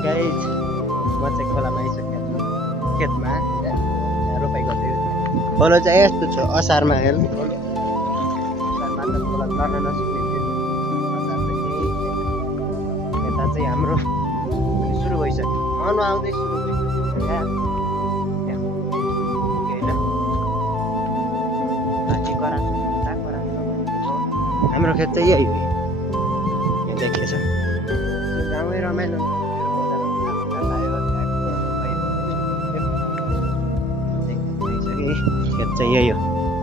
Guys म चाहिँ खोलामा आइसकेको छु खेतमा रोपाइ गर्दै। खोला चाहिँ यस्तो छ असारमा हेर असारमा त खोला तर्न नसक्ने थियो। यता चाहिँ हाम्रो सुरु भइसक्यो मनमा आउँदै सुरु भइसक्यो हाम्रो खेत चाहिँ यही हो। यहाँ देखिएछ गाउँमै रमाइलो खेत चाहिँ यही हो।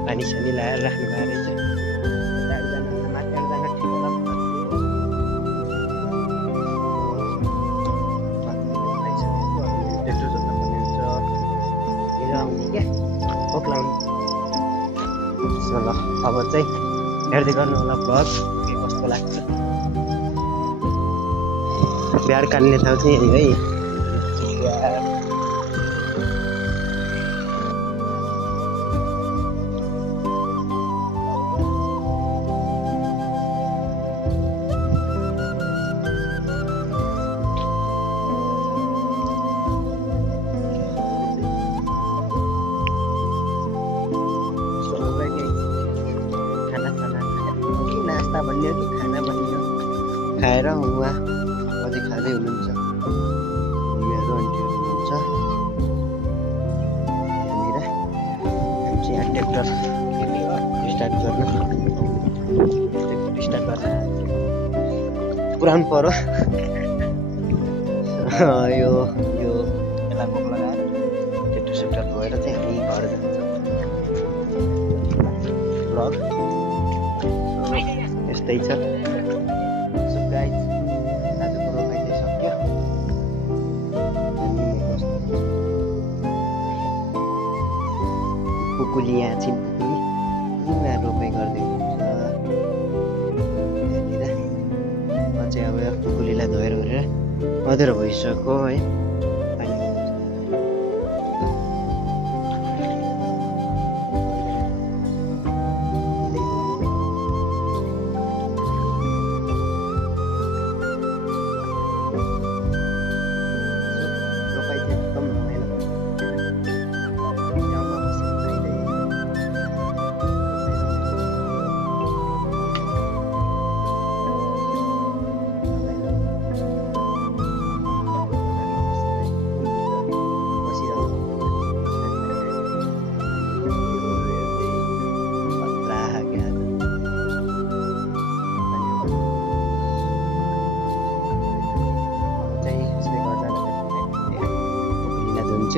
पानी सानी लगाएर राख्नु भएको रहेछ। ट्र्याक्टर जोत्न पर्ने हुन्छ हिजो आउने क्या ओक्लाउनु। ल अब चाहिँ हेर्दै गर्नु होला भ्लग के कस्तो लाग्छ। बिहार काट्ने ठाउँ चाहिँ यही है। नास्ता बनियो कि खाना बनियो खाएर उहाँ अझै खाँदै हुनुहुन्छ। मेरो आन्टीहरू हुनुहुन्छ यहाँनिर। हामी चाहिँ यहाँ ट्र्याक्टर स्टार्ट गर्न पुरानो पऱ्यो। यो बेला बोक लगाएर ट्र्याक्टर सेक्टर धोएर चाहिँ हामी घर जान्छौँ। भ्लग यस्तै छ। सो गाइज आजको रोपाइ चाहिँ सक्यो। पुकुली यहाँ छिन् पुकुली उहाँ रोपाइ गर्दै हुनुहुन्छ यहाँनिर। म चाहिँ अब पुकुलीलाई धोएर गरेर अँध्यारो भइसक्यो है।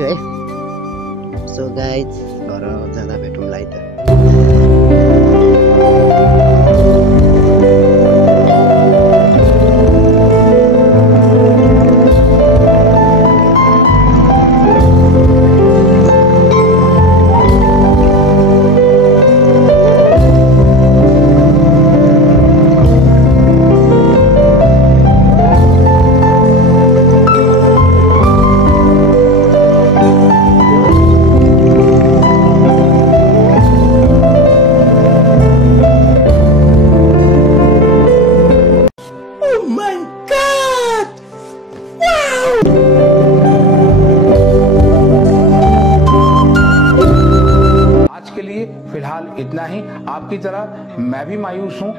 है। सो गाइज घर जाँदा भेटौँला है त। फिलहाल इतना ही। आपकी तरह मैं भी मायूस हूँ।